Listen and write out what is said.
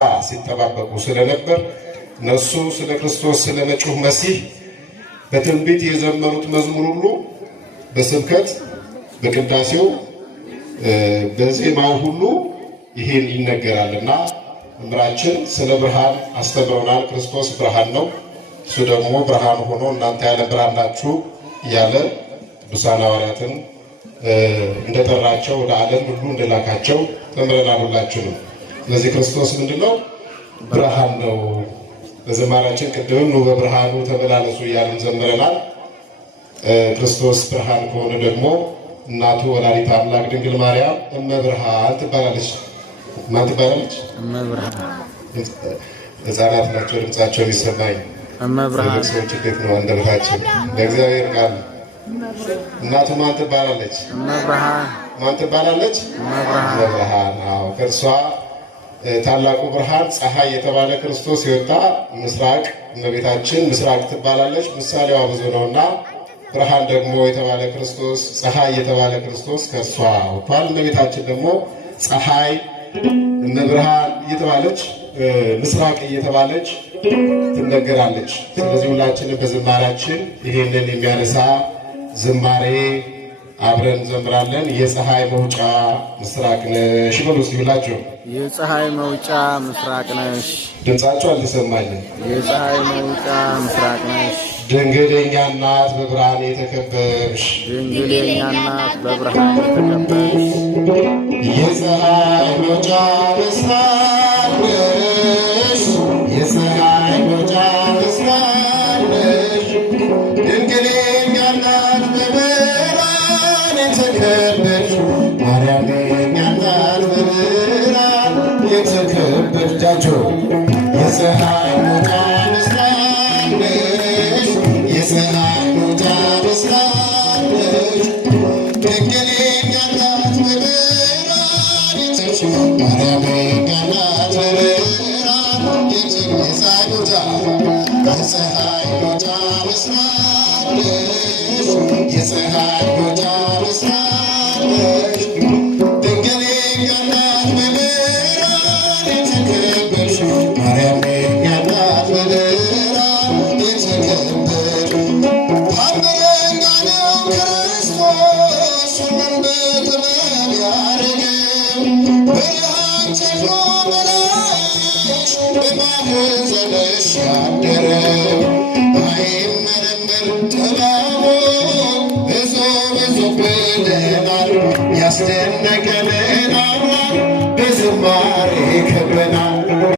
ሲጠባበቁ ስለነበር እነሱ ስለ ክርስቶስ ስለ መጪው መሲህ በትንቢት የዘመሩት መዝሙር ሁሉ በስብከት በቅዳሴው በዜማው ሁሉ ይሄን ይነገራልና መምህራችን ስለ ብርሃን አስተምረውናል። ክርስቶስ ብርሃን ነው፣ እሱ ደግሞ ብርሃን ሆኖ እናንተ ያለ ብርሃን ናችሁ እያለ ቅዱሳን ሐዋርያትን እንደጠራቸው ወደ ዓለም ሁሉ እንደላካቸው ተምረናል ሁላችንም። ስለዚህ ክርስቶስ ምንድነው? ብርሃን ነው። በዘማራችን ቅድም ነው በብርሃኑ ተመላለሱ እያልን ዘምረናል። ክርስቶስ ብርሃን ከሆነ ደግሞ እናቱ ወላዲተ አምላክ ድንግል ማርያም እመ ብርሃን ትባላለች። ማን ትባላለች? እመ ብርሃን። ሕፃናት ናቸው ድምጻቸው የሚሰማኝ። እመ ብርሃን ሰዎች እንዴት ነው አንደበታቸው? ለእግዚአብሔር ቃል እናቱ ማን ትባላለች? እመ ብርሃን። ማን ትባላለች? እመ ብርሃን። አዎ ከእርሷ ታላቁ ብርሃን ፀሐይ የተባለ ክርስቶስ የወጣ ምስራቅ እመቤታችን ምስራቅ ትባላለች። ምሳሌዋ ብዙ ነውና ብርሃን ደግሞ የተባለ ክርስቶስ ፀሐይ የተባለ ክርስቶስ ከእሷ ወጥቷል። እመቤታችን ደግሞ ፀሐይ እመብርሃን እየተባለች ምስራቅ እየተባለች ትነገራለች። ስለዚህ ሁላችንም በዝማሬያችን ይሄንን የሚያነሳ ዝማሬ አብረን ዘምራለን። የፀሐይ መውጫ ምስራቅ ነሽ በሉ እስኪ ሁላችሁ። የፀሐይ መውጫ ምስራቅ ነሽ። ድምጻችሁ አልተሰማኝም። የፀሐይ መውጫ ምስራቅ ነሽ። ድንግለኛ እናት በብርሃን የተከበብሽ፣ ድንግለኛ እናት በብርሃን የተከበብሽ፣ የፀሐይ መውጫ ምስራቅ ነሽ። የፀሐይ መውጫ ምስራቅ ነሽ። ድንግለኛ እናት በብርሃን የተከበብሽ፣ ማርያም የእኛ እናት በብርሃን የተከበብሽ። ዳቸው የፀሐይ መውጫ ምስራቅ ነሽ። የፀሐይ መውጫ ምስራቅ ነሽ። ድንግለኛ እናት በብርሃን የተከበብሽ፣ ማርያም የእኛ እናት በብርሃን የፀሐይ መውጫ ምስራቅ ነሽ። የፀሐይ መውጫ ምስራቅ ነሽ። ድንግለኛ እናት በብርሃን የተከበብሽ፣ ማርያም የእኛ እናት በብርሃን የተከበብሽ። ታምረኛ ነው ክርስቶስ ሁሉን በጥበብ ያደረገው፣ ብርሃን ተክሎ መላሽ በማኅፀንሽ ያደረው፣ አይመረመር ጥበቡ ብዙ ብለናል። ያስደነቀንን አምላክ በዝማሬ ከብረናል።